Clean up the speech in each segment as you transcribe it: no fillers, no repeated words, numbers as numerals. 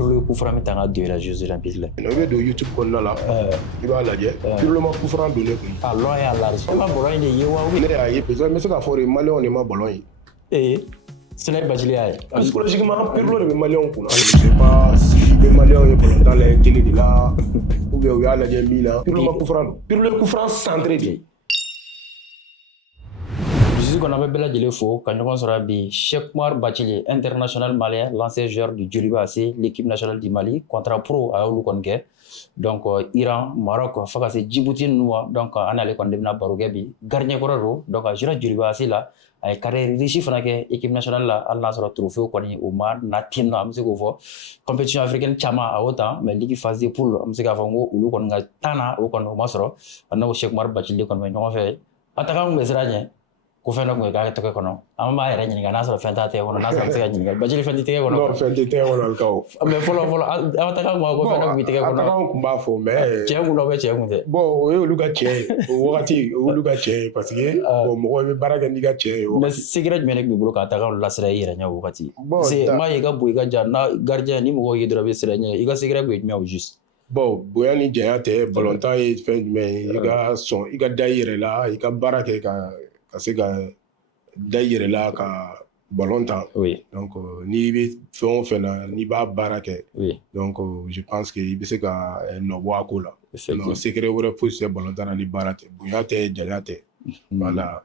pirlo coup franc min tanga de la Jeux olympiques la no be do YouTube kɔnɔna la i b'a lajɛ pirlo ma coup franc donné kun a lɔn y'a la so ma bɔlɔn in de ye wa ne y'a ye besoin n bɛ se k'a fɔ de maliyɛnw de ma bɔlɔn ye sɛnɛ bajiliya ye psychologiquement pirlo de bɛ maliyɛnw kunna je sais pas si ni maliyɛnw ye bɔlɔn ta lajɛ télé de la ou bien u y'a lajɛ min na pirlo ma coup franc don pirlo ye coup franc centré de ye. Qu'on avait bel lajɛlen fo ka ɲɔgɔn sɔrɔ bi Cheikh Oumar Bathily international malien l'ancien joueur du Djoliba AC l'équipe nationale du Mali contrat pro a y'olu kɔni kɛ donc Iran Maroc fo ka se Djibouti ninnu ma donc an n'ale kɔni de bɛna baro kɛ bi gardien kɔrɔ don donc a jouera Djoliba AC la a ye carrière riche fana kɛ équipe nationale la hali n'a sɔrɔ trophée kɔni o ma na ten nɔ an bɛ se k'o fɔ compétition africaine caman a y'o ta mais ligue phase de poule an bɛ se k'a fɔ n ko olu kɔni ka tan na o kɔni o ma sɔrɔ a n'o Cheikh Oumar Bathily kɔni bɛ ɲɔgɔn fɛ a taga kun bɛ sira ɲɛ ko fɛn dɔ kun bɛ k'a tɛgɛ kɔnɔ an b'a yɛrɛ ɲininka n'a sɔrɔ fɛn t'a tɛgɛ kɔnɔ n'a sɔrɔ a bɛ se ka ɲininka Bathily fɛn tɛ tɛgɛ kɔnɔ non fɛn tɛ tɛgɛ kɔnɔ Alikaw mais fɔlɔ aw taga kun b'a ko fɛn dɔ kun bɛ tɛgɛ kɔnɔ a taga kun b'a fɔ mais cɛ kun don cɛ kun tɛ bon o ye olu ka cɛ ye o wagati o y'olu ka cɛ ye parce que bon mɔgɔ bɛ baara kɛ n'i ka cɛ ye mais secret jumɛn de kun b'i bolo k'a taga lasira i yɛrɛ ɲɛ o wagati parce que m'a ye i ka bon i ka jan na gardien ni mɔgɔw ye dɔrɔn i bɛ sira ɲɛ i ka secret kun ye jumɛn o juste bon bonya ni janya tɛ balontan ye fɛn jumɛn ye i ka sɔn i ka da i yɛrɛ la i ka baara kɛ ka se ka da i yɛrɛ la ka ballon ta donc n'i bɛ fɛn o fɛn na n'i b'a baara kɛ donc je pense que i bɛ se ka nɔ bɔ a ko la non secret wɛrɛ foyi tɛ ballon tan na ni baara tɛ bonya tɛ janya tɛ voilà.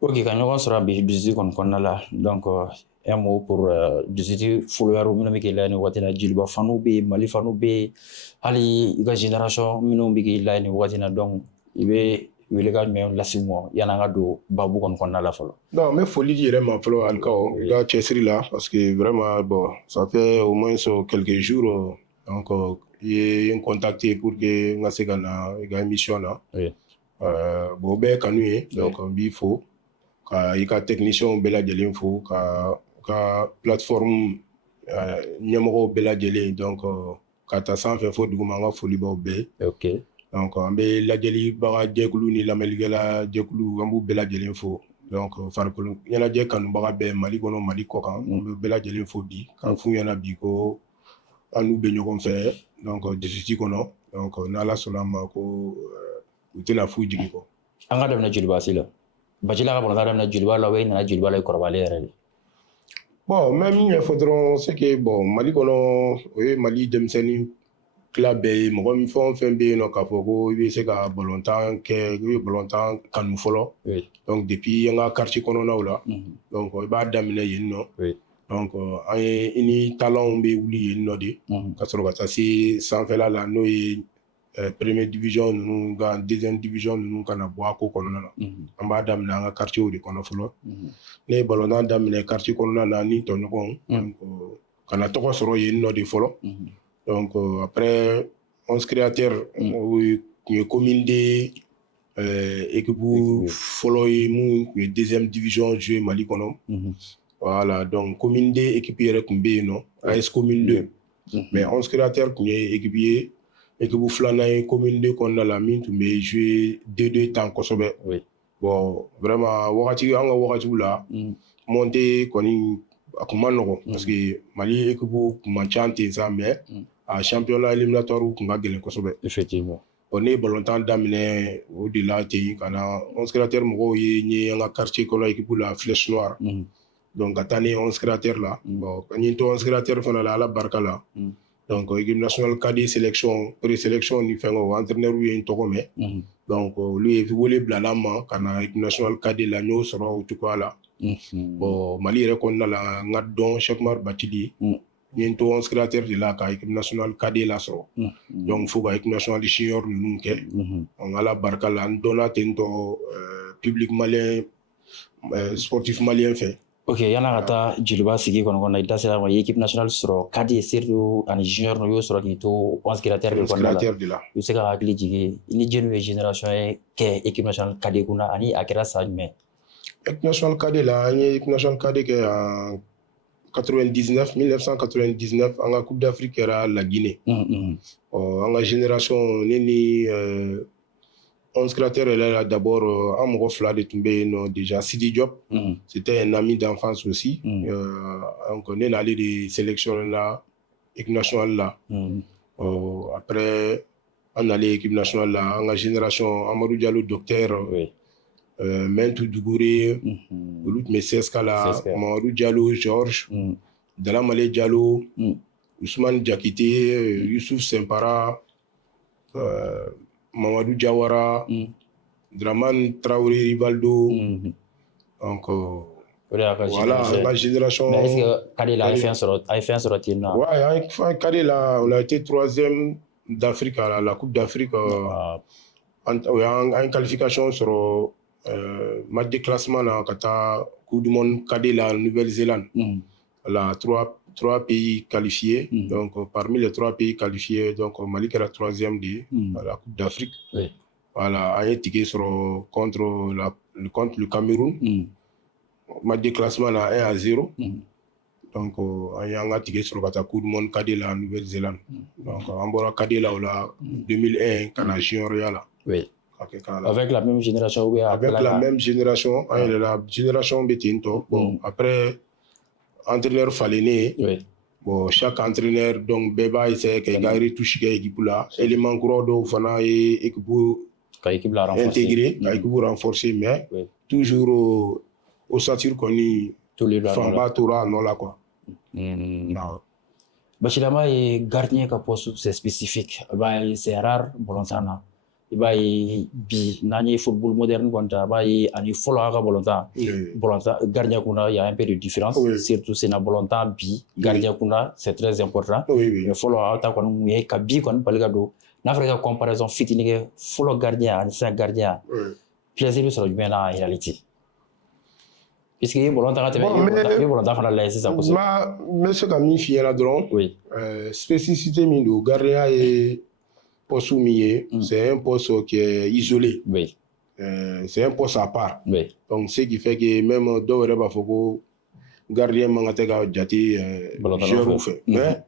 Ok ka ɲɔgɔn sɔrɔ bi dusiti kɔni kɔnɔna la donc un mot pour dusiti followers minnu bɛ k'i layɛ nin waati na Djoliba faniw bɛ yen Mali faniw bɛ yen hali i ka génération minnu bɛ k'i layɛ nin waati na donc i bɛ wele ka jumɛn lase u ma yan'an ka don babu kɔni kɔnɔna la fɔlɔ. non n bɛ foli di yɛrɛ ma fɔlɔ Alikaw i ka cɛsiri la parce que vraiment bon ça fait au moins quelques jours donc i ye n contacté pour que n ka se ka na i ka émission na bon o bɛɛ ye kanu ye donc n b'i fo ka i ka techniciens bɛɛ lajɛlen fo ka plateforme ɲɛmɔgɔw bɛɛ lajɛlen donc ka taa sanfɛ fo duguma an ka foli b'aw bɛɛ ye donc an bɛ lajɛlibaga jɛkulu ni lamɛnnikɛla jɛkulu an b'u bɛɛ lajɛlen fo donc farikolo ɲɛnajɛ kanubaga bɛɛ Mali kɔnɔ Mali kɔkan an bɛ bɛɛ lajɛlen fo bi k'a f'u ɲɛna bi ko an n'u bɛ ɲɔgɔn fɛ donc dusiti kɔnɔ donc n'Ala sɔnna ma ko u tɛna f'u jigi kɔ. An ka daminɛ Djoliba AC la Bathily ka bɔlɔnta daminɛ Djoliba la i nana Djoliba la i kɔrɔbayalen yɛrɛ de. bon n bɛ min ɲɛfɔ dɔrɔn c'est que bon Mali kɔnɔ o ye Mali denmisɛnnin tila bɛɛ ye mɔgɔ min fɛn o fɛn bɛ yen nɔ k'a fɔ ko i bɛ se ka bɔlɔntan kɛ i bɛ bɔlɔntan kanu fɔlɔ donc depuis an ka quartier kɔnɔnaw la donc i b'a daminɛ yen nɔ donc an ye i ni talents bɛ wuli yen nɔ de ka sɔrɔ ka taa se sanfɛla la n'o ye première division ninnu ka deuxième division ninnu ka na bɔ a ko kɔnɔna na an b'a daminɛ an ka quartier de kɔnɔ fɔlɔ ne ye bɔlɔntan daminɛ quartier kɔnɔna na ni tɔɲɔgɔnw ka na tɔgɔ sɔrɔ yen nɔ de fɔlɔ. Donc après 11 créateurs kun ye commune de équipe fɔlɔ ye mun kun ye deuxième division joué Mali kɔnɔ voilà donc commune de équipe yɛrɛ kun bɛ yen nɔ AS commune 2 mais 11 créateurs kun ye équipe ye équipe filanan ye commune 2 kɔnɔna la min tun bɛ joué 2-2 tan kosɛbɛ bon vraiment wagati an ka wagatiw la monter kɔni a kun ma nɔgɔn parce que Mali équipe kun man ca ten sa mais a championnat éliminatoire kun ka gɛlɛn kosɛbɛ. Effectivement. bon ne ye ballontan daminɛ o de la ten ka na 11 créateurs mɔgɔw ye n ye an ka quartier kɔnɔ équipe la Flèche Noire donc ka taa ne 11 créateurs la bon n ye n to 11 créateurs fana la Ala barika la donc équipe nationale cadet sélection présélection ni fɛngɛw entraîneur ye n tɔgɔ mɛn donc olu ye wele bilala n ma ka na équipe nationale cadet la n y'o sɔrɔ o cogoya la bon Mali yɛrɛ kɔnɔna la n ka dɔn Cheikh Oumar Bathily n ye n to 11 créateurs de la ka équipe nationale cadet la sɔrɔ donc fo ka équipe nationale junior ninnu kɛ donc Ala barika la n dɔnna ten tɔ public malien sportif malien fɛ. Ok yan'a ka taa Djoliba sigi kɔnɔ i da sera ma i ye équipe nationale sɔrɔ cadet surtout ani junior n'u y'o sɔrɔ k'i to 11 créateurs de kɔnɔna la i bɛ se ka hakili jigin i ni jeunes ye génération ye kɛ équipe nationale cadet kunna ani a kɛra san jumɛn. équipe nationale cadet la an ye équipe nationale cadet kɛ en 1999 an ka coupe d'Afrique kɛra la Guinée an ka génération ne ni 11 créateurs yɛrɛ la d'abord an mɔgɔ fila de tun bɛ yen nɔ déjà Sidi Diop c'était un ami d'enfance aussi donc ne n'ale de sélectionné la équipe nationale là. Après, on allait équipe nationale là, en génération, Amadou Diallo, docteur, Mentou Dougouré, Loup Messeskala, Mamadou Diallo, Georges, Dalamale Diallo, Ousmane Diakité, Youssouf Sempara, Mamadou Diawara, Draman Traoré Rivaldo. Donc, voilà, la génération. Mais est-ce que Kadela a fait un sortir? Ouais, Kadela, on a été 3e d'Afrique à la Coupe d'Afrique en qualification sur match de classement dans la Coupe du Monde Kadela en Nouvelle-Zélande. La 3 pays qualifiés. Donc, parmi les 3 pays qualifiés, donc Mali est la 3e de la Coupe d'Afrique. Voilà, a été contre le Cameroun. Match de classement à 1-0. Donc, on y a un ticket sur le Coup du Monde Kadela en Nouvelle-Zélande. Donc, on a Kadela en 2001, Canada Junior. Oui. Avec la même génération? Avec la même génération. La génération Betinto. Bon, après, entraîneur Falené. Bon, chaque entraîneur, donc, Beba, essaie qu'il y ait retouché l'équipe là. Élément gros, Fana et équipe intégré, l'équipe renforcée, mais toujours au sature qu'on y Famba Toura, non là quoi. Bachilama est gardien qui poste, c'est spécifique. C'est rare, Bolonsana. Il va y avoir football moderne, il y a un follow à Bolonta. Gardien il y a un peu de différence, surtout c'est na Bolonta bi. Gardien c'est très important. Le follow à Takonum, il y a Kabi, qu'on peut le gado. N'a comparaison fitting, follow gardien, c'est gardien. Plaisir sur le bien en réalité. Puisque Bolonta a été Bolonta à la laisse, ça cause. Mais ce qu'a mis fier drone, spécificité Mindo, gardien et poste c'est un poste qui est isolé. C'est un poste à part. Donc, ce qui fait que même dans le Bafoko, gardien Mangatega Djati, mais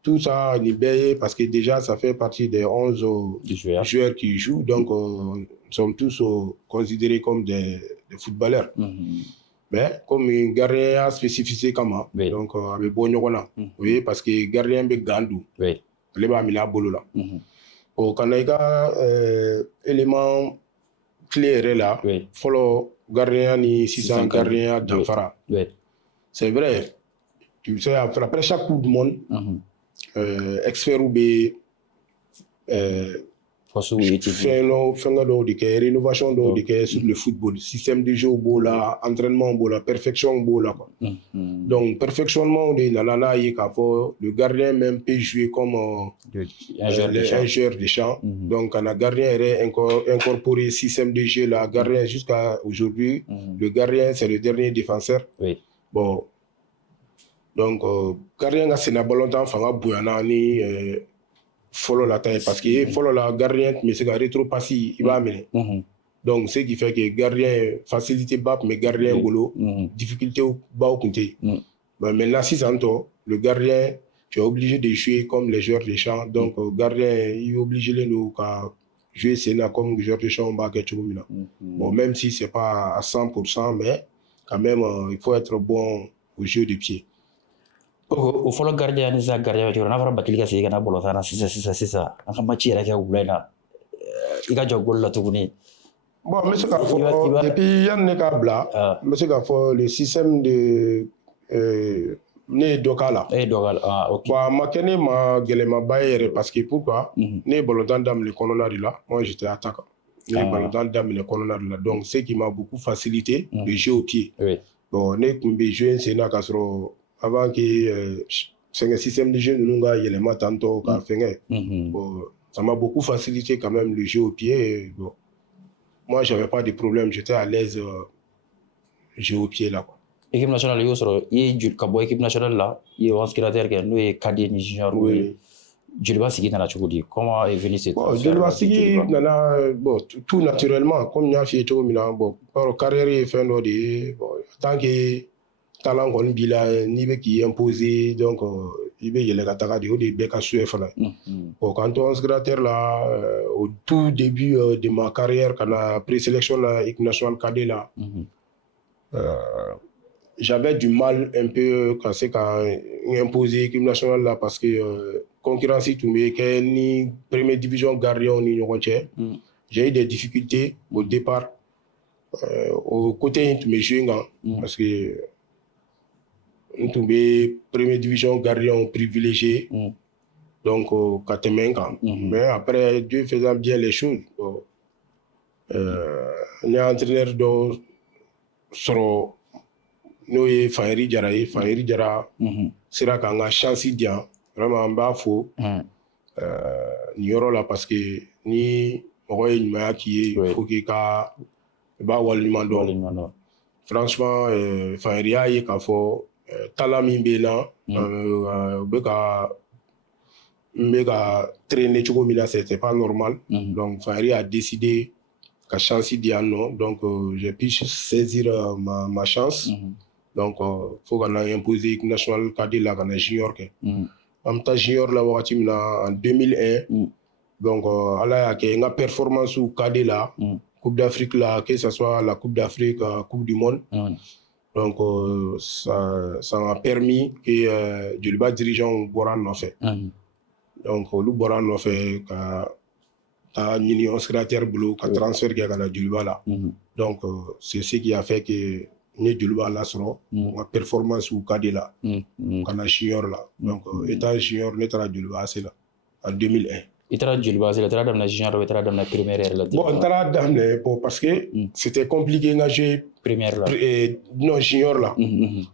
tout ça libéré parce que déjà ça fait partie des 11 joueurs qui jouent. Donc, nous sommes tous considérés comme des footballeurs. Mais comme un gardien spécifié comme ça, donc avec Bonyogona, parce que gardien est Gandou, le bas Mila Bolola. Au Canada, élément clé là, follow gardien ni 600 gardien d'Anfara. C'est vrai. Tu sais, après chaque Coupe du Monde, expert ou B, rénovation sur le football, système de jeu au bout là, entraînement au bout là, perfection au bout là. Donc, perfectionnement de Nalana le gardien même peut jouer comme un joueur de champ. Donc, quand le gardien est incorporé système de jeu là, gardien jusqu'à aujourd'hui, le gardien c'est le dernier défenseur. Bon, donc, gardien c'est la volonté fanga bouyana ni follow la taille parce que follow la gardien mais c'est rétro passé il va amener. Donc ce qui fait que gardien facilité bas mais gardien boulot difficulté bas au compter. Mais maintenant si ça le gardien tu es obligé de jouer comme les joueurs de champ donc gardien il est obligé de nous jouer c'est comme joueur de champ bas quelque chose là. Bon même si c'est pas à 100% mais quand même il faut être bon au jeu de pied. Au fond, le gardien, il y a un gardien qui a un batil qui a un bolotana, c'est ça. Un match qui a un il a joué là tout le bon, mais c'est et puis il y a un câble mais c'est le système de né Dokala. Ok. Bah, ma kene ma gelema bayer parce que pourquoi? Né bolotan dame le colonel là, moi j'étais attaquant. Né bolotan dame le colonel là, donc ce qui m'a beaucoup facilité le jeu au pied. Bon, né kumbe jouer c'est na kasro avant que c'est un système de jeu nous il y a les tantôt qu'a fait. Bon, ça m'a beaucoup facilité quand même le jeu au pied. Bon, moi j'avais pas de problème, j'étais à l'aise jeu au pied là quoi. Équipe nationale il y a du cabo équipe nationale là il y a un secrétaire qui nous est cadre ni junior je vais seguir dans la choukoudi comment est venu cette bon je vais seguir dans bon tout naturellement comme il y a fait tout maintenant bon par carrière fin de bon tant que talent qu'on bila ni be qui imposé donc il y a les attaques de beka suef là bon quand on secrétaire là au tout début de ma carrière quand la présélection la équipe nationale cadet là j'avais du mal un peu quand c'est qu'à imposer l'équipe nationale là parce que concurrence tout mais que ni première division gardien ni ɲɔgɔn j'ai eu des difficultés au départ au côté tu me joué parce que tu me première division gardien privilégié donc qu'à mais après Dieu faisant bien les choses on est entraîneur de soro n'o ye Faheri Jara sera k'an ka chance di yan vraiment n b'a fo nin yɔrɔ la parce que ni mɔgɔ ye ɲumanya k'i ye il faut k'i ka i b'a waleɲuman dɔn franchement Faheri y'a ye k'a fɔ talent min bɛ n na u bɛ ka n bɛ ka traîner cogo min na c'était pas normal donc Faheri a décidé ka chance di yan nɔ donc j'ai pu saisir ma chance donc faut qu'on a imposé l'équipe nationale cadre la kana junior kɛ an bɛ taa junior la wagati min na en 2001 donc ala y'a kɛ n ka performance cadre la Coupe d'Afrique là que ce soit la Coupe d'Afrique Coupe du Monde donc ça m'a permis que Joliba dirigeant bɔra n nɔfɛ donc olu bɔra n nɔfɛ ka taa ɲini secrétaire bolo ka transfert kɛ ka na Joliba la donc c'est ce qui a fait que n ye Joliba lasɔrɔ n ka performance cadre la ka na junior la donc étant junior ne taara Joliba AC la en 2001 i taara Joliba AC la i taara daminɛ junior i taara daminɛ première yɛrɛ la bon n taara daminɛ bon parce que c'était compliqué n ka jouer première la non junior la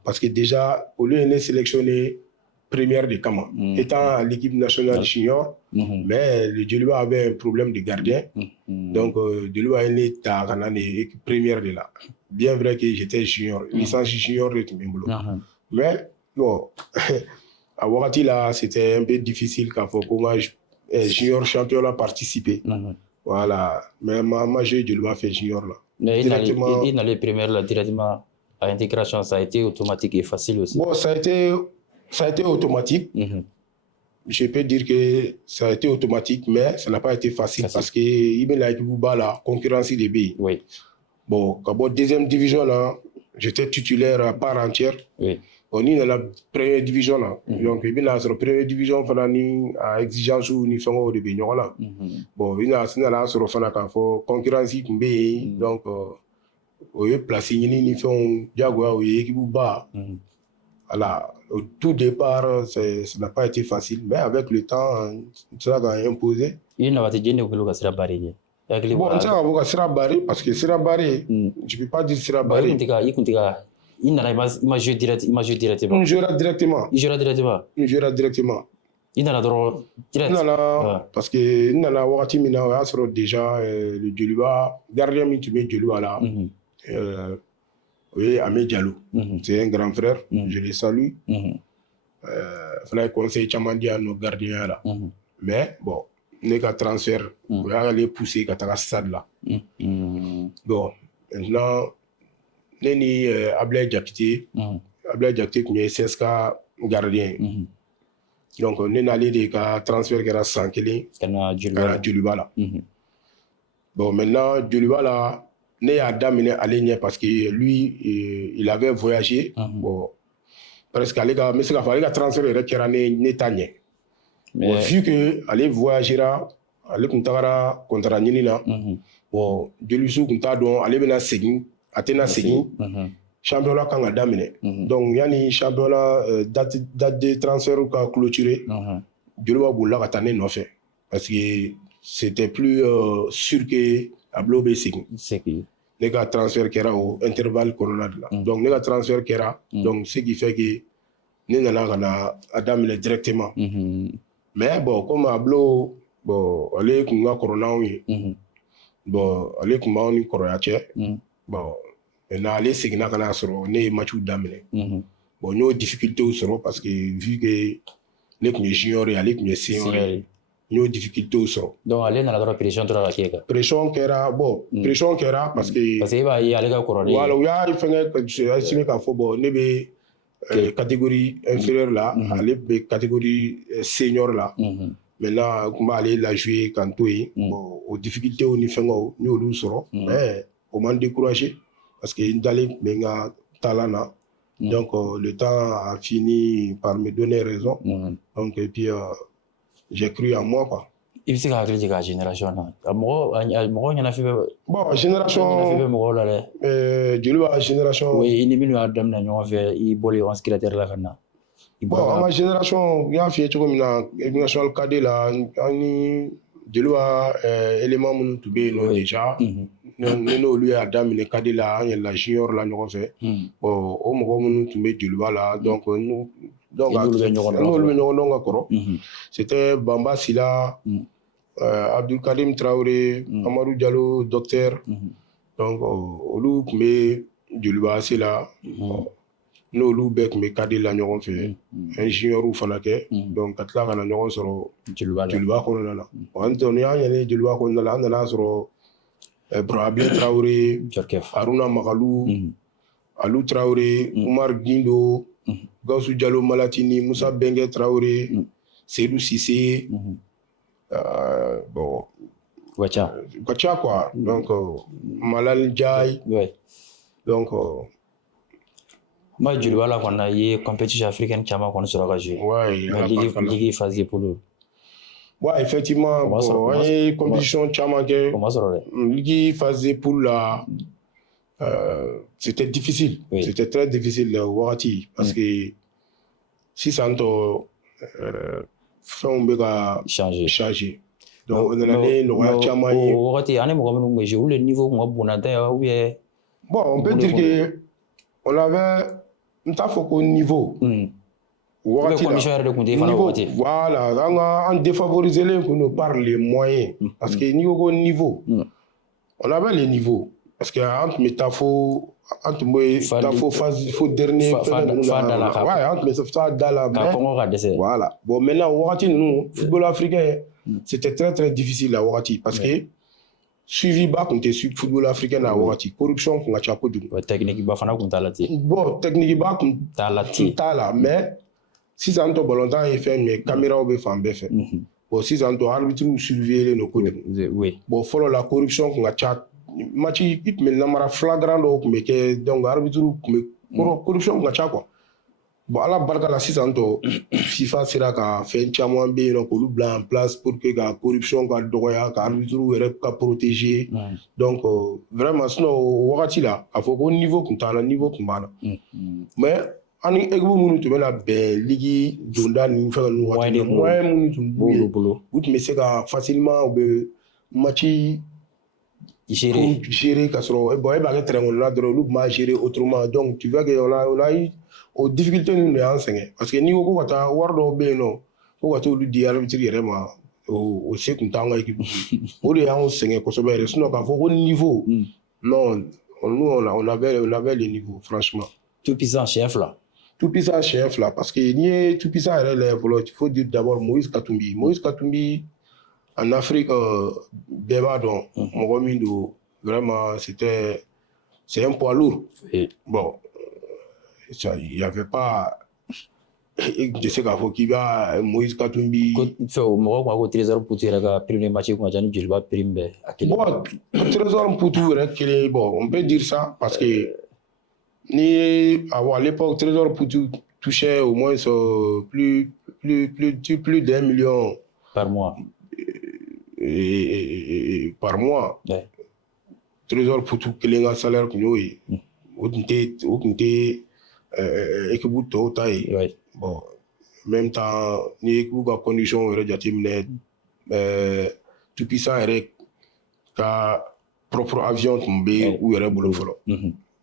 parce que déjà olu ye ne sélectionné première de kama étant à l'équipe nationale junior mais le Joliba avait un problème de gardien donc Joliba ye ne ta ka na ne équipe première de la bien vrai que j'étais junior licence junior de tun bɛ n bolo mais bon à wagati la c'était un peu difficile k'a fɔ ko n ka junior championnat participer voilà mais ma joué Joliba fait junior là mais il n'allait première là directement à intégration ça a été automatique et facile aussi bon ça a été automatique je peux dire que ça a été automatique mais ça n'a pas été facile parce que il bɛ na équipe ba la concurrence de bɛ oui bon ka bɔ deuxième division là j'étais titulaire à part entière oui on est dans la première division là donc il bɛna sɔrɔ première division fana ni a exigence ni fɛngɛw de bɛ ɲɔgɔn la bon il nana sɔrɔ fana k'a fɔ concurrence tun bɛ yen donc o ye place ɲini ni fɛnw diyagoya o ye équipe ba voilà au tout départ ça n'a pas été facile mais avec le temps on sera ka imposer i na waati jeni de bolo ka sira bari ye bon n tɛ se ka fɔ ka sira bari parce que sira bari je peux pas dire sira bari i kun tɛ ka i nana i ma joué directement n jouera directement i nana dɔrɔn direct n nana parce que n nana wagati min na o y'a sɔrɔ déjà le Joliba gardien min tun bɛ Joliba la o ye Amé Diallo c'est un grand frère je le salue fana ye conseil caman di yan nɔ gardien la mais bon ne ka transfert o y'ale pousser ka taga stade la bon maintenant ne ni Ablaye Jakite tun ye CSKA gardien donc ne n'ale de ka transfert kɛra san kelen ka na Joliba la bon maintenant Joliba la ne y'a daminɛ ale ɲɛ parce que lui il avait voyagé bon presque ale ka n bɛ se k'a fɔ ale ka transfert yɛrɛ kɛra ne ta ɲɛ bon vu que ale voyagera ale tun tagara contrat ɲini na bon Jolisu tun t'a dɔn ale bɛna segin a tɛna segin championnat kan ka daminɛ donc yanni championnat date de transfert ka clôturer Joliba bolila ka taa ne nɔfɛ parce que c'était plus sûr que Ablo bɛ segin ne ka transfert kɛra o intervalle kɔnɔna de la donc ne ka transfert kɛra donc ce qui fait que ne nana ka na a daminɛ directement mais bon comme Ablo bon ale tun ka kɔrɔ n'anw ye bon ale tun b'anw ni kɔrɔya cɛ bon maintenant ale seginna ka na sɔrɔ ne ye matchw daminɛ bon n y'o difficultés sɔrɔ parce que vu que ne tun ye junior ye ale tun ye senior ye n y'o difficultés sɔrɔ donc ale nana dɔrɔn pression tora ka kɛ kan pression kɛra bon pression kɛra parce que e b'a ye ale ka kɔrɔlen voilà u y'a fɛngɛ estimé k'a fɔ bon ne bɛ catégorie inférieure la ale bɛ catégorie senior la maintenant tun b'ale la jouer k'an to yen bon o difficultés ni fɛngɛw n y'olu sɔrɔ mais o man découragé parce que n dalen tun bɛ n ka talan na Donc, le temps a fini par me donner raison. Donc, et puis, j'ai cru en moi, quoi. I bɛ se ka hakili jigin a génération na a mɔgɔ ɲɛnafin bɛ Bon, génération mɔgɔw la dɛ joli b'a génération oui i ni minnu y'a daminɛ ɲɔgɔn fɛ i bɔlen an secrétaire la ka na bon an ka génération n y'a f'i ye cogo min na équipe nationale cadet la an ni joli b'a élément minnu tun bɛ yen nɔ déjà ne n'olu y'a daminɛ cadet la an yɛlɛla junior la ɲɔgɔn fɛ bon o mɔgɔ minnu tun bɛ joliba la donc n'olu bɛ ɲɔgɔn dɔn ka kɔrɔ c'était Bamba Sila Abdul Karim Traoré, Amadou Diallo, docteur. Donc, olu tun bɛ joliba AC la. N'olu bɛɛ tun bɛ cadet la ɲɔgɔn fɛ. Ingénieur fana kɛ. Donc, ka tila ka na ɲɔgɔn sɔrɔ joliba kɔnɔna la. An y'an yɛlɛ joliba kɔnɔna la, an nana sɔrɔ Burabilen Traoré, Haruna Magalu, Alou Traoré, Umar Guindo, Gawusu Diallo Malatini, Moussa Bengue Traoré, Seydou Cissé. Bon, Gacha quoi. Donc, Malal Ndiaye. Donc, moi, je vois là qu'on a eu compétition africaine qui a marqué sur la région. Ouais, Ligue phase pour nous. Ouais, effectivement, bon, une compétition qui a marqué. Ligue phase pour la. C'était difficile. C'était très difficile le Wati parce que si ça fɛnw bɛ ka changer donc o nana ni nɔgɔya caman ye o wagati an ni mɔgɔ minnu tun bɛ jouer olu le niveau tun ka bon na tɛ ou bien bon on peut dire que on avait n t'a fɔ ko niveau wagati la condition yɛrɛ de tun tɛ fana wagati voilà an défavorisé len kun don par les moyens parce que n'i ko ko niveau on avait les niveaux parce que an tun bɛ taa fo an tun bɛ taa fo dernier fɛn ninnu na ouais an tun bɛ taa da la ka kɔngɔ ka dɛsɛ voilà bon maintenant wagati ninnu football africain c'était très très difficile la wagati parce que suivi ba tun tɛ football africain na wagati corruption tun ka ca kojugu technique ba fana tun t'a la ten bon technique ba tun t'a la mais sisan tɔ balontan ye fɛn min ye caméraw bɛ fan bɛɛ fɛ bon sisan tɔ arbitre surveiller don kojugu bon fɔlɔ la corruption tun ka ca match i tun bɛ namara flagrant dɔw tun bɛ kɛ donc arbitre tun bɛ corruption tun ka ca quoi bon ala barika la sisan tɔ FIFA sera ka fɛn caman bɛ yen nɔ k'olu bila en place pour que ka corruption ka dɔgɔya ka arbitre yɛrɛ ka protéger donc vraiment sinon o wagati la a fɔ ko niveau tun t'an na niveau tun b'an na mais an ni équipe minnu tun bɛ na bɛn ligue donda ni fɛn ninnu waati moyen minnu tun b'u bolo u tun bɛ se ka facilement u bɛ match gérer ka sɔrɔ bon e b'a kɛ terrain kɔnɔna dɔrɔn olu tun b'a gérer autrement donc tu vois que on a eu o difficulté ninnu de y'an sɛgɛn parce que n'i ko ko ka taa wari dɔw bɛ yen nɔ ko ka t'olu di arbitre yɛrɛ ma o se tun t'an ka équipe o de y'anw sɛgɛn kosɛbɛ yɛrɛ sinon k'a fɔ ko niveau non nous on avait le niveau franchement tout puissant chien fila tout puissant chien fila parce que n'i ye tout puissant yɛrɛ lajɛ fɔlɔ il faut dire d'abord Moïse Katumbi en Afrique bɛɛ b'a dɔn mɔgɔ min don vraiment c'est un poids lourd bon il y avait pas je sais k'a fɔ k'i b'a Moïse Katumbi fɛ o mɔgɔ tun b'a ko Trésor Putu yɛrɛ ka premier match kun ka ca ni joliba prime bɛɛ a kelen bon Trésor Putu yɛrɛ kelen bon on peut dire ça parce que ni à l'époque Trésor Putu touchait au moins plus d'1 million par mois par mois Trésor Putu kelen ka salaire kun y'o ye o tun tɛ équipe tɔw ta ye bon même temps ni équipe ka condition yɛrɛ jateminɛ tout puissant yɛrɛ ka propre avion tun bɛ u yɛrɛ bolo fɔlɔ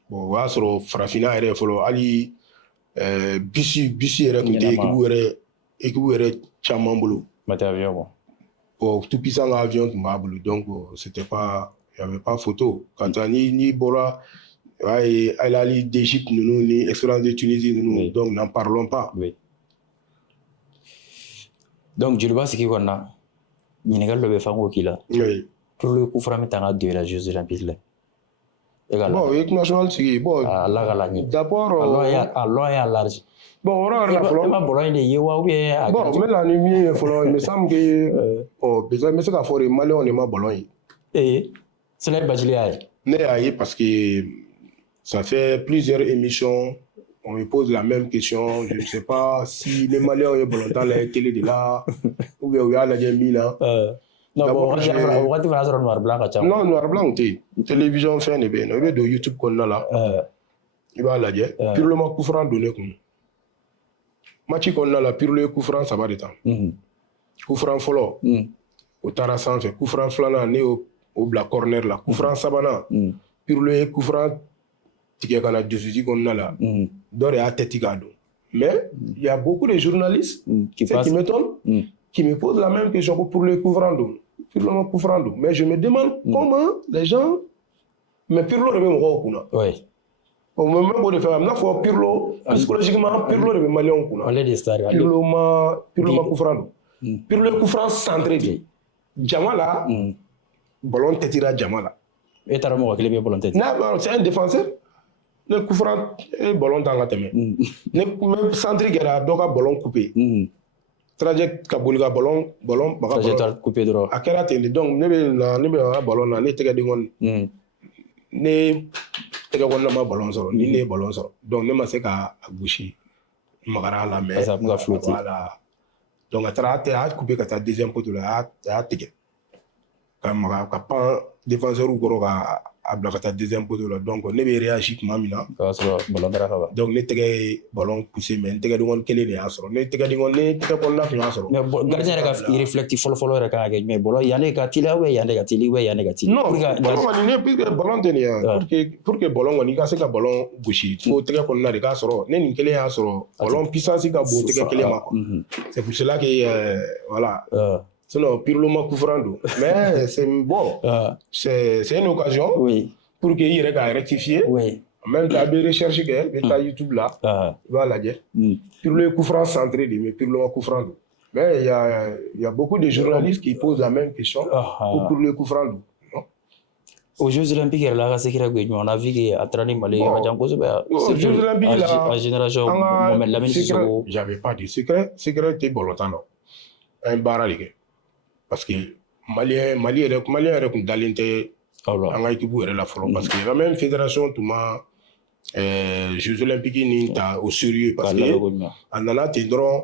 bon o y'a sɔrɔ farafinna yɛrɛ fɔlɔ hali bisi yɛrɛ tun tɛ équipe yɛrɛ caman bolo bon tout puissant ka avion tun b'a bolo donc c'était pas il y avait pas photo quand ni bɔra Al Ahly d'Égypte ninnu ni Espérance de Tunisie ninnu donc n'en parlons pas donc joliba sigi kɔnɔna na ɲininkali dɔ bɛ f'an k'o k'i la pour le coup fɔra min ta ka don i la Jeux olympiques la bon équipe nationale sigi bon ala ka laɲini d'abord a loin et à large bon o yɔrɔ yɛrɛ la fɔlɔ e ma bɔlɔ in de ye wa ou bien bon n bɛ na ni min ye fɔlɔ il me semble que déjà n bɛ se k'a fɔ de maliyɛnw de ma bɔlɔ ye Sɛnɛ Bachili y'a ye ne y'a ye parce que ça fait plusieurs émissions on me pose la même question. Je ne sais pas si les Maliens ont ballon dans la télé de là, ou bien il y a la Jamila. Non, bon, on va dire noir blanc. Non, noir blanc, tu télévision fait ne bien. Il y a de YouTube qu'on a là. Il va la dire. Pur le coup franc donné comme. Match qu'on a là, pur le coup franc, ça va de temps. Coup franc follow. Au Tarasan fait coup franc flana né au black corner là. Coup franc sabana. Pur le coup franc. Tika kana Josué qu'on a là. D'or et à Tetigado. Mais il y a beaucoup de journalistes qui m'étonnent, qui me posent la même question que pour le couvrando. Mais je me demande comment les gens. Mais Pirlo est même roi. Oui. Au moment où on fait un fois Pirlo, psychologiquement, Pirlo est même malien. Pirlo ma couvrando. Pirlo est couvrant centré. Jamala, ballon tétira Jamala. Et t'as remarqué qu'il est ballon tétira. Non, c'est un défenseur. Le coup franc est ballon dans la tête. Même centre qui a donc un ballon coupé. Trajet kabulga ballon trajectoire coupé droit. A kera tele donc ne be ballon na ne tege dingon. Ne tege wonna ma ballon soro ni ne ballon soro. Donc ne ma se ka gauche magara la mais ça va flotter. Voilà. Donc a coupé ka ta deuxième poteau là a tege. Ka maga ka pan défenseur ou goro ka a bila ka taa deuxième poteau là donc ne bɛ réagir tuma min na. K'a sɔrɔ ballon dara ka ban. Donc ne tɛgɛ ye ballon poussé mais n tɛgɛ dengɔn kelen de y'a sɔrɔ ne tɛgɛ kɔnɔna tun y'a sɔrɔ. Mais gardien yɛrɛ ka réflectif fɔlɔ yɛrɛ kan ka kɛ jumɛn ballon yan ne ka teliya ou yan ne ka teli ou yan ne ka teli. Non ballon kɔni ne puisque ballon tɛ nin ye pour que ballon kɔni i ka se ka ballon gosi fo tɛgɛ kɔnɔna de k'a sɔrɔ ne nin kelen y'a sɔrɔ ballon puissance ka bon tɛgɛ kelen ma quoi. C'est pour cela que voilà. Sinon Pirlo ma coup franc do mais c'est bon. C'est une occasion. Oui. Pour qu'il y ait à rectifier. Oui. Même tu as des recherches qui est YouTube là. Voilà. Pour le coup franc centré, mais pour le coup franc. Mais il y a beaucoup de journalistes qui posent la même question pour le coup franc. Aux Jeux Olympiques, on a vu qu'à Trani Malé, aux Jeux Olympiques, la génération, j'avais pas de secret. Secret était bon longtemps. Un barrage. Parce que Mali est comme Dalente. An ka équipe yɛrɛ la fɔlɔ parce que la même fédération tun ma Jeux olympiques ni ta au sérieux parce que a nana ten dɔrɔn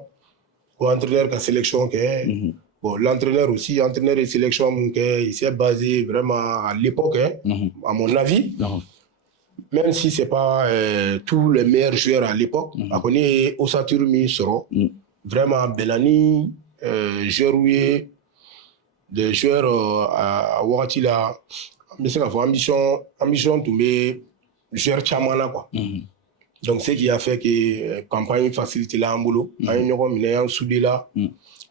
ko entraîneur ka sélection kɛ bon l'entraîneur aussi entraîneur de sélection mun kɛ il s'est basé vraiment à l'époque à mon avis même si c'est pas tous les meilleurs joueurs à l'époque a kɔni ye ossature min sɔrɔ vraiment Belani joueur ye des joueurs à wagati la mais c'est la ambition tun bɛ joueur caman na quoi. Donc ce qui a fait que campagne facilité la an bolo an ye ɲɔgɔn minɛ an soudé là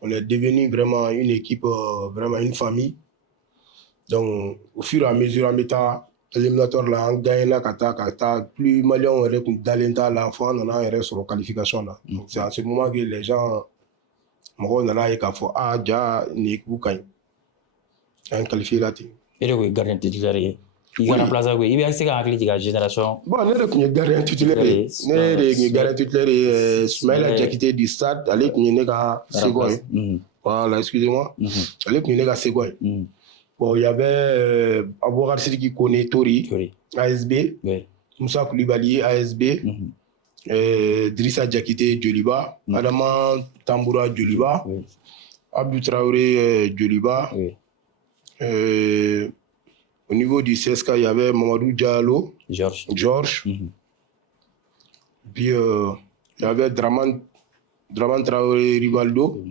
on est devenu vraiment une équipe vraiment une famille donc au fur et à mesure an bɛ taa éliminatoire la an gagné la ka taa plus Maliens yɛrɛ tun dalen t'a la fo an nana an yɛrɛ sɔrɔ qualification la donc c'est à ce moment que les gens mɔgɔw nana ye k'a fɔ ja nin équipe ka ɲi an qualifié la ten. Et le gardien titulaire, il y a un place à quoi? Il y a un clic de la génération. Bon, nous avons un gardien titulaire. Nous avons un gardien titulaire. Smaïla Diakité du stade. Allez, nous avons un Ségoy. Voilà, excusez-moi. Allez, nous avons un Ségoy. Bon, il y avait Abouakar Sidiki Kone Tori, ASB. Moussa Koulibaly, ASB. Drissa Diakité, Djoliba. Adama Tamboura, Djoliba. Abdou Traoré, Djoliba. Au niveau du CSK, il y avait Mamadou Diallo, Georges. Puis il y avait Draman Traoré Rivaldo.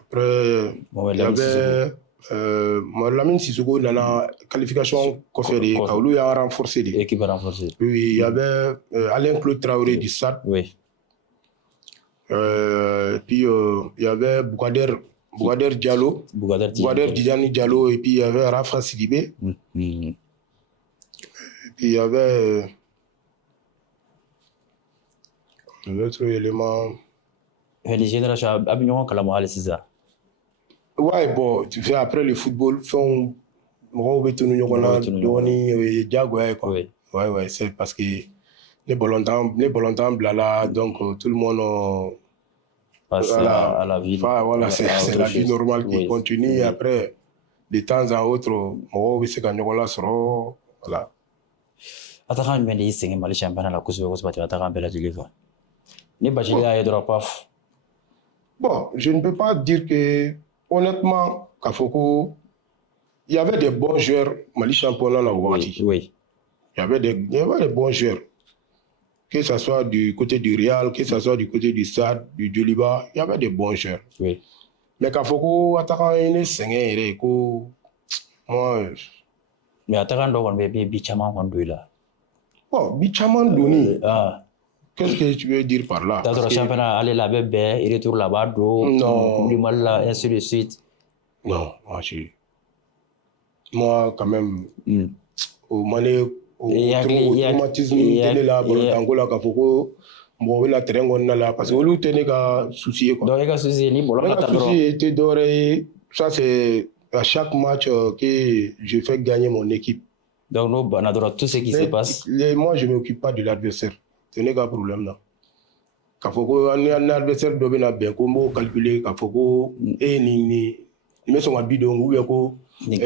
Après, il y avait Lamine Sissoko dans la qualification conférée. Kaoulou a renforcé. L'équipe a renforcé. Puis il y avait Alain-Claude Traoré du SAD. Oui. Puis il y avait Bougader Diallo, Bougader Djani Diallo, et puis il y avait Rafa Sidibé. Et puis il y avait l'autre élément. Les générations Abignon Kalamoa, c'est ça. Ouais, bon, tu fais après le football, on va te donner Diago. Ouais, c'est parce que les ballons blala, donc tout le monde. Passe à la vie. Voilà, c'est la vie normale qui continue. Oui. Après, de temps à autre, voilà. attaquant jumɛn de y'i sɛgɛn Mali championnat la kosɛbɛ kosɛbɛ tɛ attaquant bɛɛ lajɛlen fɛ ni Bachili y'a ye dɔrɔn paf. Bon, je ne peux pas dire que, honnêtement, Kafoko, il y avait des bons joueurs Mali championnat là au Oui. Il y avait des bons joueurs. Que ce soit du côté du Real, que ce soit du côté du Stade, du Djoliba, il y avait des bons joueurs. Oui. Mais Kafoko, attaquant, il est singé, moi. Mais attaquant dɔ kɔni bɛ bi caman kɔni don i la. Bon, bi caman donni. Qu'est-ce que tu veux dire par là? T'as le championnat, allez là, bébé, il retourne là-bas, Coupe du Monde là, ainsi de suite. Non, moi quand même, au mané, au traumatisme télé là, Angola, Kafoko, bon, il a terrain on a là, parce que l'autre n'est qu'à soucier quoi. Donc, il y a souci, ni bon, le souci était doré, ça c'est à chaque match que je fais gagner mon équipe. Donc, nous, on adore tout ce qui se passe. Moi, je ne m'occupe pas de l'adversaire. Ce n'est qu'un problème là. Kafoko, un adversaire doit bien calculer Kafoko et ni mais son bidon ou bien ko ni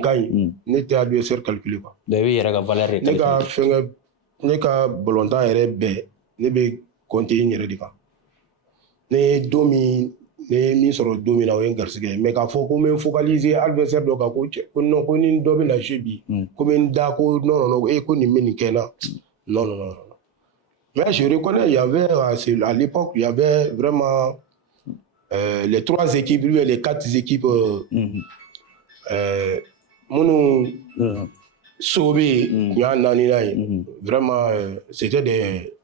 kai n'était adversaire calculé quoi. Donc il y a la valeur calculée. Ne ka volontaire est bé ne be compter une redika. Ne domi ne mi soro domi na wen garsige mais Kafoko même focaliser adversaire do ka ko non ko ni do be na jebi comme une dako non et ko ni meni kena non. Mais je reconnais, il y avait, à l'époque, il y avait vraiment les 3 équipes, lui et les 4 équipes, sauvés, vraiment, c'était des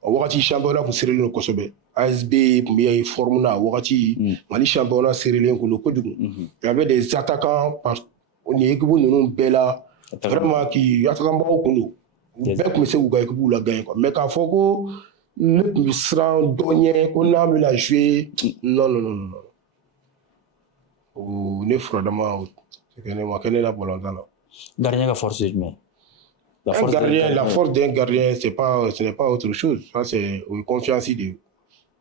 Wakati championnat pour Cyril Kosobe. ASB, pour y Formula, Wakati, Mali championnat Cyril Kodugu. Il y avait des attaquants, on y est que nous bella, vraiment qui attaquent beaucoup. Bɛɛ kun bɛ se k'u ka équipe la gagner quoi mais k'a fɔ ko ne tun bɛ siran dɔ ɲɛ ko n'a bɛna jouer non o ne furadama o ma kɛ ne la balontan na. Gardien ka force est jumɛn? La force d'un gardien ce n'est pas autre chose, ça c'est confiance de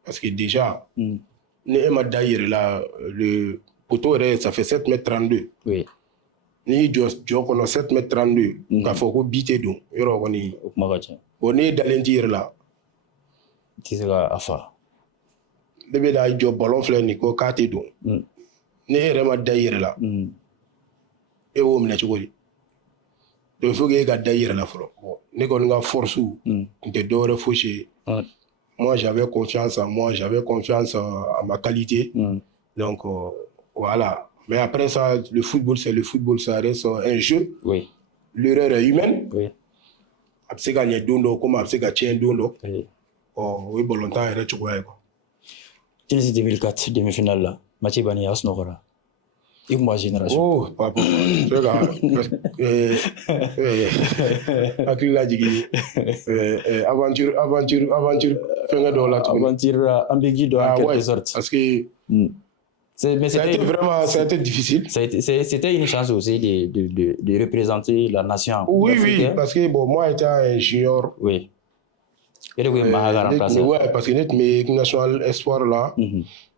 parce que déjà ne e ma da yɛrɛ la le poteau yɛrɛ ça fait 7,32 m. Oui. Ni jɔ kɔnɔ 7,32 m k'a fɔ ko bi tɛ don yɔrɔ kɔni o kuma ka ca bon ne dalen t'i yɛrɛ la i tɛ se ka a fa ne bɛ na jɔ ballon filɛ nin ko k'a tɛ don ne yɛrɛ ma da i yɛrɛ la e b'o minɛ cogo di donc il faut que e ka da i yɛrɛ la fɔlɔ ne kɔni ka force tun tɛ dɔwɛrɛ fosi ye moi j'avais confiance en moi, j'avais confiance en ma qualité donc voilà. Mais après ça, le football, c'est le football, ça reste un jeu. Oui. L'erreur est humaine. Oui. Après, quand il y a dondo, comme après, quand il y a dondo, oui, bon, longtemps, il reste quoi. Tunisie 2004, demi-finale là. Mathieu Bani, Asnogora. Et moi, génération. Oh, papa. C'est là. Akila Djigi. Aventure. Aventure ambiguë en quelque sorte. Parce que. Mais ça a été difficile. C'était une chance aussi de représenter la nation. Oui, parce que bon, moi, étant un junior. Oui. Et donc, parce que notre équipe nationale espoir là,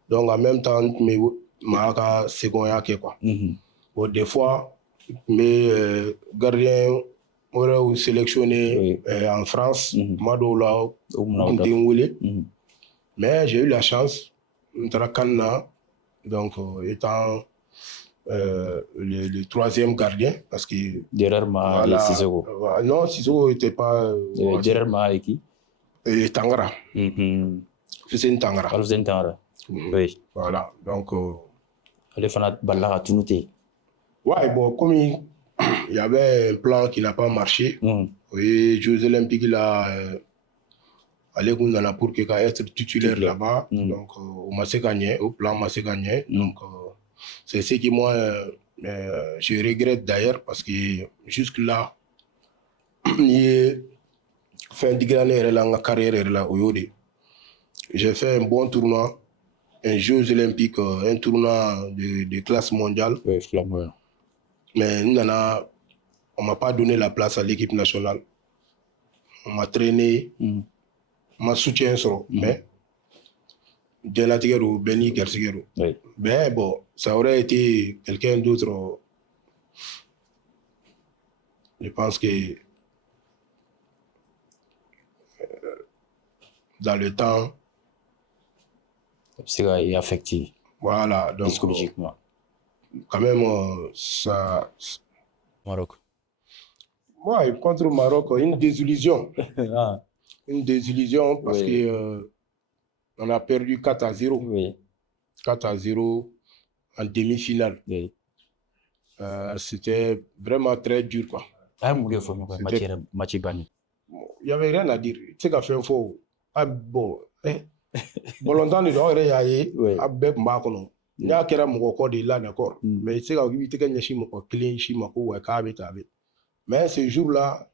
donc en même temps, mais ma secondaire quoi. Bon, des fois, mes gardiens auraient sélectionné en France, Madoula, mais j'ai eu la chance, donc étant le 3e gardien, parce que derrière ma Sissoko. Non, Sissoko n'était pas derrière ma qui Tangara. C'est une Tangara. C'est une Tangara. Oui. Voilà, donc les fans Ballara Tunouté. Ouais, bon, comme il y avait un plan qui n'a pas marché, oui, Jeux Olympiques là, allez qu'on a pour qu'il être titulaire là-bas, donc au Massé-Gagné, au plan Massé-Gagné, donc c'est ce qui moi je regrette d'ailleurs parce que jusque là il fait une carrière là au Yodi. J'ai fait un bon tournoi, un Jeux Olympiques, un tournoi de classe mondiale. Oui, mais on m'a pas donné la place à l'équipe nationale. On m'a traîné, m'a soutien sur, mais Djenatigero, Benny Gersigero. Mais bon, ça aurait été quelqu'un d'autre. Je pense que dans le temps. C'est affectif, Voilà, donc psychologiquement. Quand même, ça... Maroc. Ouais, contre le Maroc, une désillusion. Ah, Une désillusion parce oui. que on a perdu 4-0. Oui. 4-0 en demi-finale. Oui. C'était vraiment très dur, quoi. Ah, mon Dieu, faut me match bani. Il n'y avait rien à dire. Tu sais qu'à faire un faux. Ah, bon, Bolontan de l'or, il y a eu un bébé macono. Il y a un mot de là, d'accord. Mais tu sais qu'à lui, tu as un clean, chimako, ou un cabet. Mais ce jour-là,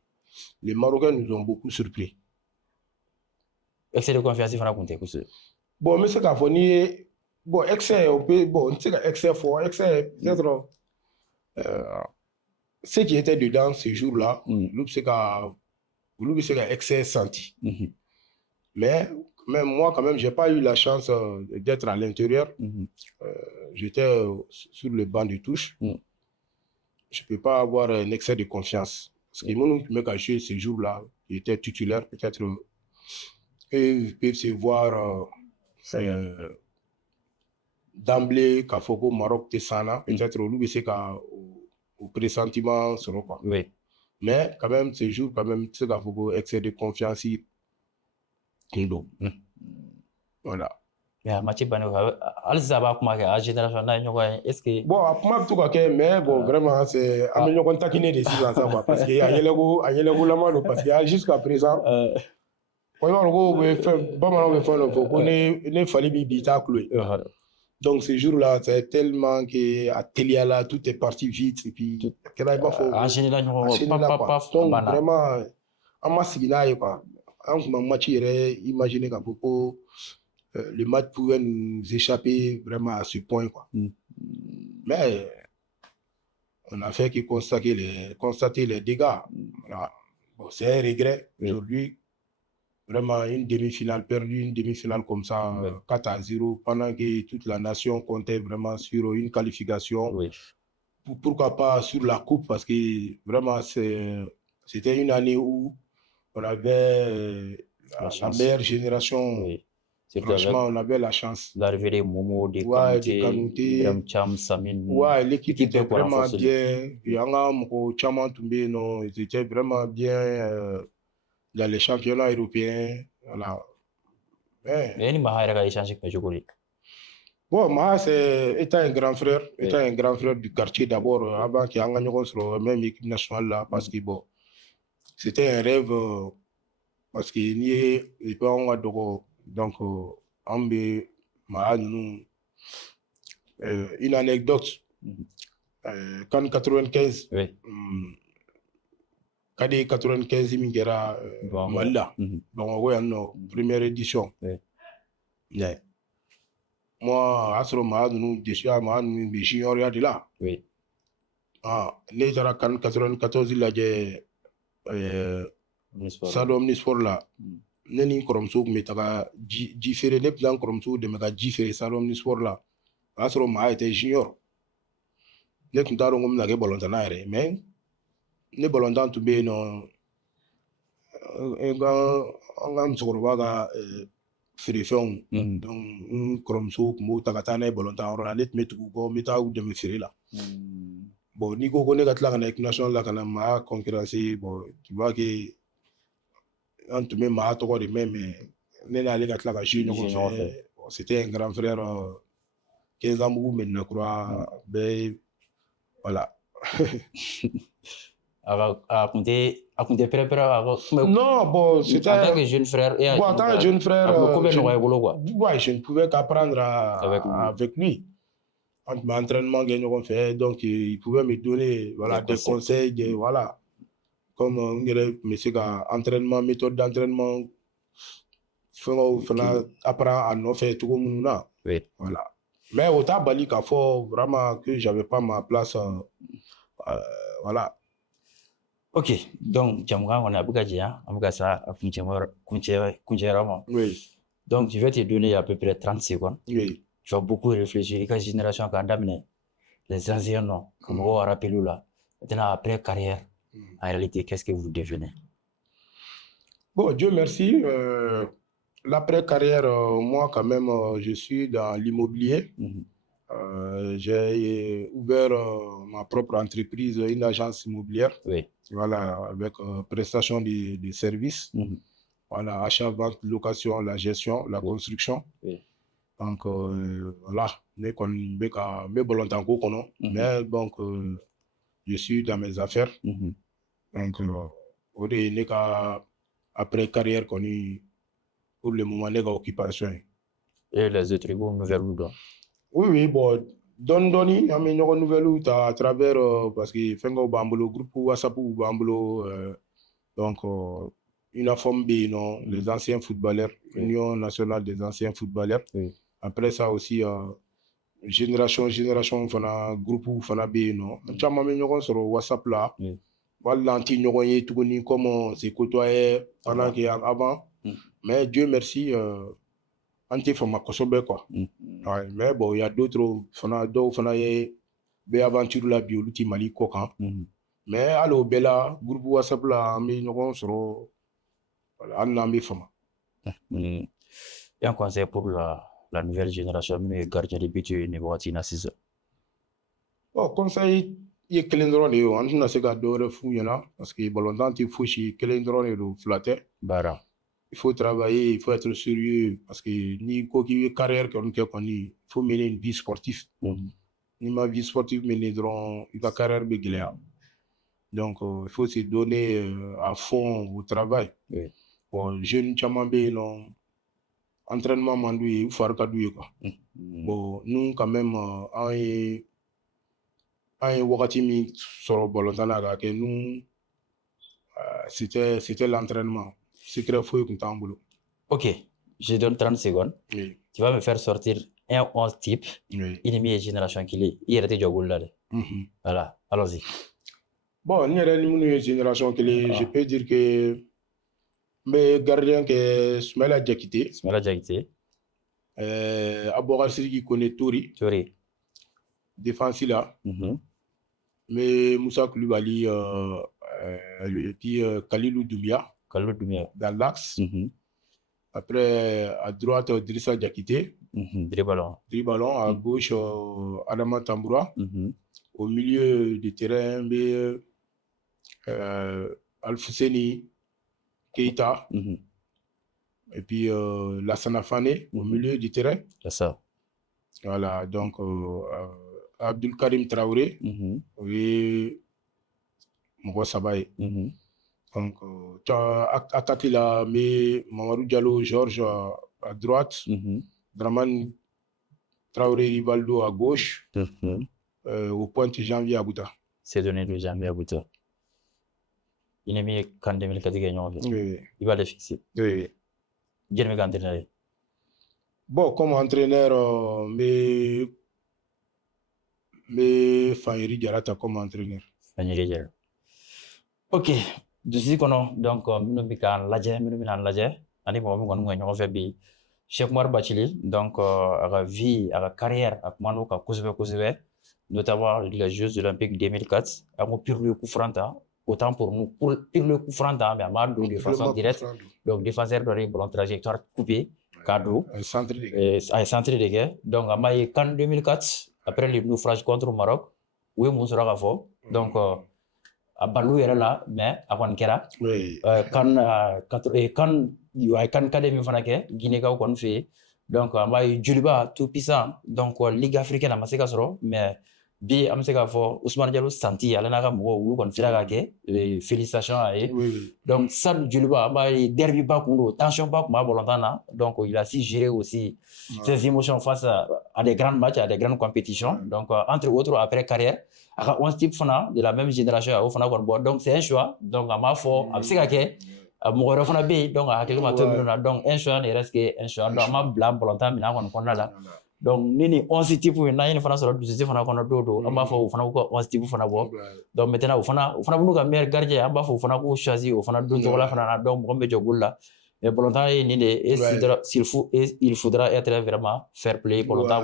les Marocains nous ont beaucoup surpris. Excès de confiance, il faut raconter. Bon, mais c'est qu'à venir. Bon, excès, bon, tu sais excès fort, excès, peut-être. Ce qui était dedans ce jour-là, c'est qu'à excès senti. Mais moi, quand même, je n'ai pas eu la chance d'être à l'intérieur. J'étais sur le banc de touche. Je ne peux pas avoir un excès de confiance. Parce que moi, qui m'a joué ce jour-là, j'étais titulaire, peut-être. Et ils peuvent se voir d'emblée, qu'à Fogo, Maroc, Tessana, peut-être au pressentiment, sur quoi. Oui. Mais quand même, ce jour, quand même, c'est qu'à Fogo, excès de confiance. Voilà. Match bani, Alzaba, comment est-ce que. Bon, après tout cas, mais bon, vraiment, c'est un million de taquiner des 6 ans, parce qu'il y a la mano, parce qu'il y a jusqu'à présent. Donc, ce jour-là, c'est tellement qu'à Téliala, tout est parti vite. Et puis, enchaîner là, donc, vraiment, en masse, quoi. En match, imaginez qu'à propos, le match pouvait nous échapper vraiment à ce point, quoi. Mais on a fait que constater les dégâts. Voilà. Bon, c'est un regret aujourd'hui. Vraiment, une demi-finale perdue, une demi-finale comme ça, 4-0, pendant que toute la nation comptait vraiment sur une qualification. Oui. Pourquoi pas sur la coupe, parce que vraiment, c'était une année où on avait la meilleure génération. Oui. Franchement, on avait la chance. L'arrivée des Momo, des Kanouté, Ibrahim Cham, Samin. Ouais, l'équipe était vraiment bien. Ils étaient vraiment bien dans les championnats européens. Voilà. Mais il m'a échangé avec Jogori. Bon, moi, étant un grand frère du quartier d'abord, avant qu'il y ait un sur la même équipe nationale là, parce que bon, c'était un rêve, parce qu'il y a pas un donc, une anecdote. Quand 95, quand 95 Mingera Malda, donc première édition. Moi, à ce moment nous déjà nous junior de là. Oui. Ah, les gens quand 94 il a j'ai Sadom Nisport là. Neni Kromsouk metaka différé les plans Kromsouk de mega différé Sadom Nisport là. À ce moment était junior. Les qui t'ont comme la bolontanare, mais les bolontan to be non. On a Frifon, donc Kromso, Motakatane, Bolontan, Ranet, Metugo, Meta ou de Mefirila. Bon, Nico connaît la nation la Kanama, concurrence, bon, tu vois que entre même ma tour de même, mais n'a pas la Junior, c'était un grand frère, 15 ans, maintenant, crois, voilà. Non, bon, c'était. En tant que jeune frère. Bon, en tant que jeune frère. Je ne pouvais qu'apprendre avec lui. Entraînement, donc il pouvait me donner voilà, des conseils, voilà. Comme monsieur, entraînement, méthode d'entraînement. Apprendre à nous faire tout le monde. Voilà. Mais au Tabali, il faut vraiment que je n'avais pas ma place. Voilà. Ok, donc, Djamga, on a Bougadjia, on a ça, oui. Donc, je vais te donner à peu près 30 secondes. Oui. Tu vas beaucoup réfléchir. La génération qui a d'amener les anciens noms, comme on rappelle là. Maintenant, après carrière, en réalité, qu'est-ce que vous devenez? Bon, Dieu merci. L'après-carrière, moi, quand même, je suis dans l'immobilier. J'ai ouvert ma propre entreprise, une agence immobilière. Oui. Voilà, avec prestation de services. Voilà, achat, vente, location, la gestion, la construction. Oui. Donc, voilà, mais donc, je suis dans mes affaires. Donc, après carrière, pour le moment, les occupations. Et les autres, vous me verrez où donc? Oui, bon, Doni, il y a une nouvelle à travers, parce que Fengo Bambolo, groupe WhatsApp ou Bambolo, donc, une forme B, non, les anciens footballeurs, Union nationale des anciens footballeurs. Après ça aussi, génération, fana, groupe fana B, non. Chama me ñogon sur WhatsApp là. Voilà, anti ñogon ye tuguni comment c'est côtoyé pendant qu'il y a avant. Mais Dieu merci, anti fama kosobe quoi. Ouais, mais bon, il y a d'autres fana ye be aventure la bioluti Mali kokan. Mais allo bela groupe WhatsApp là, me ñogon sur voilà, an nambi fama. Et un conseil pour la nouvelle génération, mais gardien de but niveau Tina 6. Bon, conseil, il y a quelqu'un d'autre, on a se gardé au fou, parce que bon, longtemps, il faut chez quelqu'un d'autre flatter. Bara. Il faut travailler, il faut être sérieux, parce que ni quoi qu'il y ait carrière qu'on il faut mener une vie sportive. Ni ma vie sportive mener dans une carrière béguéléa. Donc, il faut se donner à fond au travail. Bon, jeune chamambé, non, entraînement mandoui, ou faire cadouille, quoi. Bon, nous, quand même, on est wakati sur bolotana ga ke nous c'était l'entraînement secret fou qu'on t'a boulot. OK, je donne 30 secondes. Oui. Tu vas me faire sortir un 11 type ennemi et génération qu'il est. Il était déjà là. Voilà, allons-y. Bon, ni une génération qu'il est, je peux dire que mes gardiens que Smela Diakité. Smela Diakité. Abora Siri qui connaît Tori. Tori. Défense là. Mais Moussa Koulibaly et puis Khalilou Doumbia dans l'axe. Après, à droite, Drissa Diakité. Driballon. À gauche, Adama Tamboura. Au milieu du terrain, Alfousseni Keita. Et puis Lassana Fane au milieu du terrain. C'est ça. Voilà, donc Abdul Karim Traoré et Moussa Sabaye. Donc, tu as attaqué là, mais Mamadou Diallo, Georges à droite, Draman Traoré Rivaldo à gauche, au point de Janvier Abouta. C'est donné de Janvier Abouta. Il est mis qu'en 2004 gagnant. Il va le fixer. Oui. Bien entraîneur. Bon, comme entraîneur, mais Fayeri Diarata comme entraîneur. Fayeri Diarata. Ok. D'ici qu'on donc nous bikan laje nous binan laje ani mo ngon ngon fait bi Cheikh Oumar Bathily donc à vie à carrière à manu ka kusube notamment les Jeux olympiques 2004 à mo pire le coup franc autant pour nous pour pire le coup franc mais à Madou de façon directe donc défenseur de bonne trajectoire coupé cadeau centre de guerre donc à mai CAN 2004 après le naufrage contre le Maroc oui mon sera fort donc à Balou era là mais avant kera kan académie fanake Guinée ka kon fait donc amay Djoliba tout puissant donc Ligue africaine ma seka soro mais bi am seka fo Ousmane Diallo santi ala na ka mo wu kon fira ka ke félicitations à donc ça Djoliba amay derby ba kundo tension ba ma volontaire donc il a su gérer aussi ses émotions face à des grands matchs à des grandes compétitions donc entre autres après carrière on type de la même génération donc c'est un choix donc à ma foi à ce donc à quelque donc un choix ne reste que un choix donc ma bla volontaire mina kon là donc nini on type na une fana sur du fana kon do à ma foi fana ko on type fana bo donc maintenant fana bunu ka meilleur gardien à ma foi fana ko choisir fana do la fana donc mo be jogul la Mais Bolontan est né il faudra être vraiment fair play. Bolontan,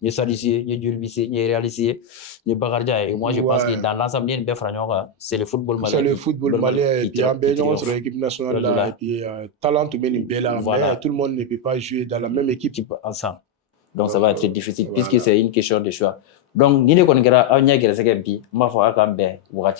il est salissé, il est durbissé, il est réalisé, il est bagardia. Et moi, je pense que dans l'ensemble, il y a c'est le football malien. C'est le football malien. Et puis, en Belgique, sur l'équipe nationale, là, et puis, talent, tout le monde est là. Mais tout le monde ne peut pas jouer dans la même équipe. Ensemble. Donc, ça va être difficile, puisque c'est une question de choix. Donc, ni ne connaît pas, on y a qui est bi, ma foi, à Gambé,